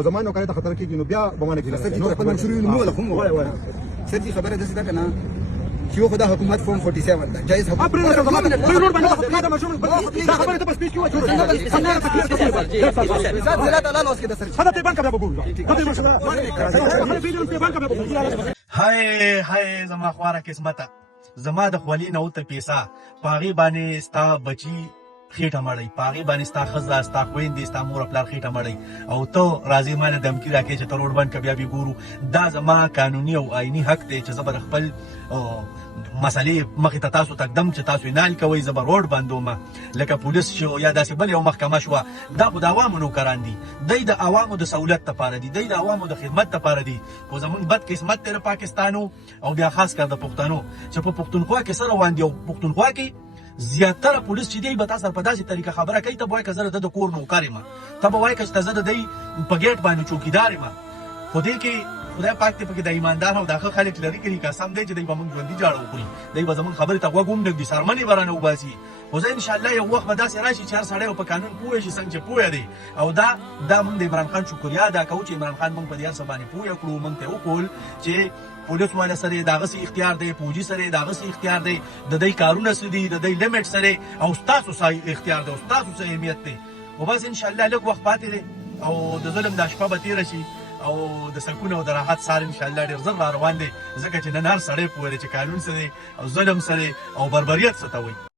او زما نوکرۍ ته خطر کېږي نو بیا به ما نه کېږي. سر جی خپل منشور ویلو موږ خو وایه سر جی خبره داسې ده که نه چې یو خو دا حکومت فورم 47 ده جایز حکومت هاي هاي زما خواره قسمته زما د خولي نه وته پیسه پاغي باندې ستا بچي خېټه مړی پاغي باندې ستا خزه ستا خويندې ستا مور پلار خېټه مړی او ته راځي مانه دمکی راکې چې ته روډ باندې بیا به ګورو دا زما قانوني او آئینی حق دی چې زبر خپل مسلې مخې ته تاسو تقدم چې تاسو نه کوي زبر روډ باندې لکه پولیس شو یا داسې بل یو محکمه شو دا خو د عوامو نوکران دي د عوامو د سہولت لپاره دي د عوامو د خدمت لپاره دي خو زمونږ بد قسمت تر پاکستانو او بیا خاص کر د پښتنو چې په پښتونخوا کې سره وان دي او پښتونخوا کې زیاتره پولیس چې دی به تاسو په داسې طریقه خبره کوي ته وایي که زه د کور نوکر یم ته به وایي که زه د دی په ګیټ باندې چوکیدار یم خو دې کې خدای پاک ته پکې د ایماندار او داخه خلک لري کړي قسم دی چې دی به موږ ژوندي جاړه وکړي دی به زموږ خبرې ته غوږ هم ږدي سرمنې به رانه وباسي خو زه انشاءالله یو وخت به داسې راشي چې هر سړی په قانون پوه شي څنګه چې پوه دی او دا موږ د عمران خان شکریا ادا کوو چې عمران خان موږ په دې هر څه باندې پوه کړو موږ ته وکول چې پولیس والا سره داغه سي اختیار دی فوجي سره داغه سي اختیار دی د دې کارونه سدي د دې لیمټ سره او تاسو سره اختیار دی او تاسو سره اهمیت دی او بس انشاءالله لږ وخت پاتې دی او د ظلم د شپه به تیر شي او د سکون او د راحت سره انشاءالله ډیر زر روان دي ځکه چې نن هر سړی پوهه چې قانون سره او ظلم سره او بربریت څه ته وایي